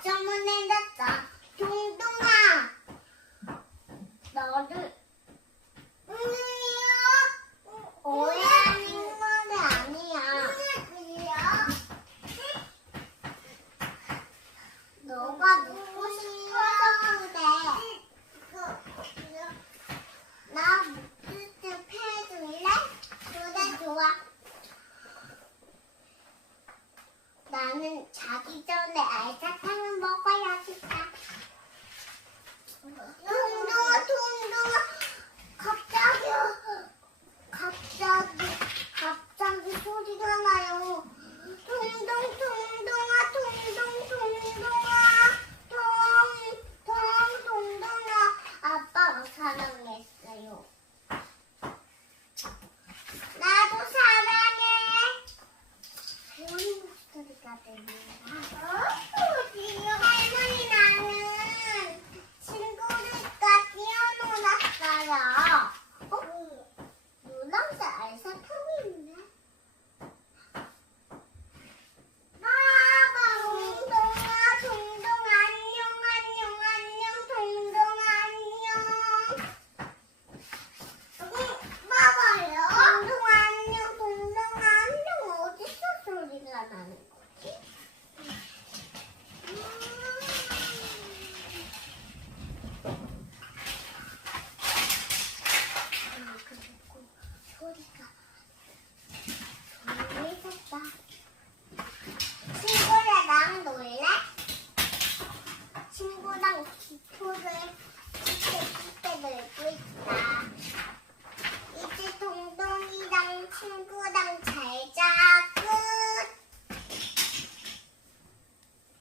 소문 내렸다. 종동아, 너를 응이요. 오해하는 건 아니야. 너가 묻고 싶어 그래. 나 묻을 때 해줄래? 그래 좋아. 나는 자기 전에 알차타 할머니 나는 친구들과 뛰어놀았어요.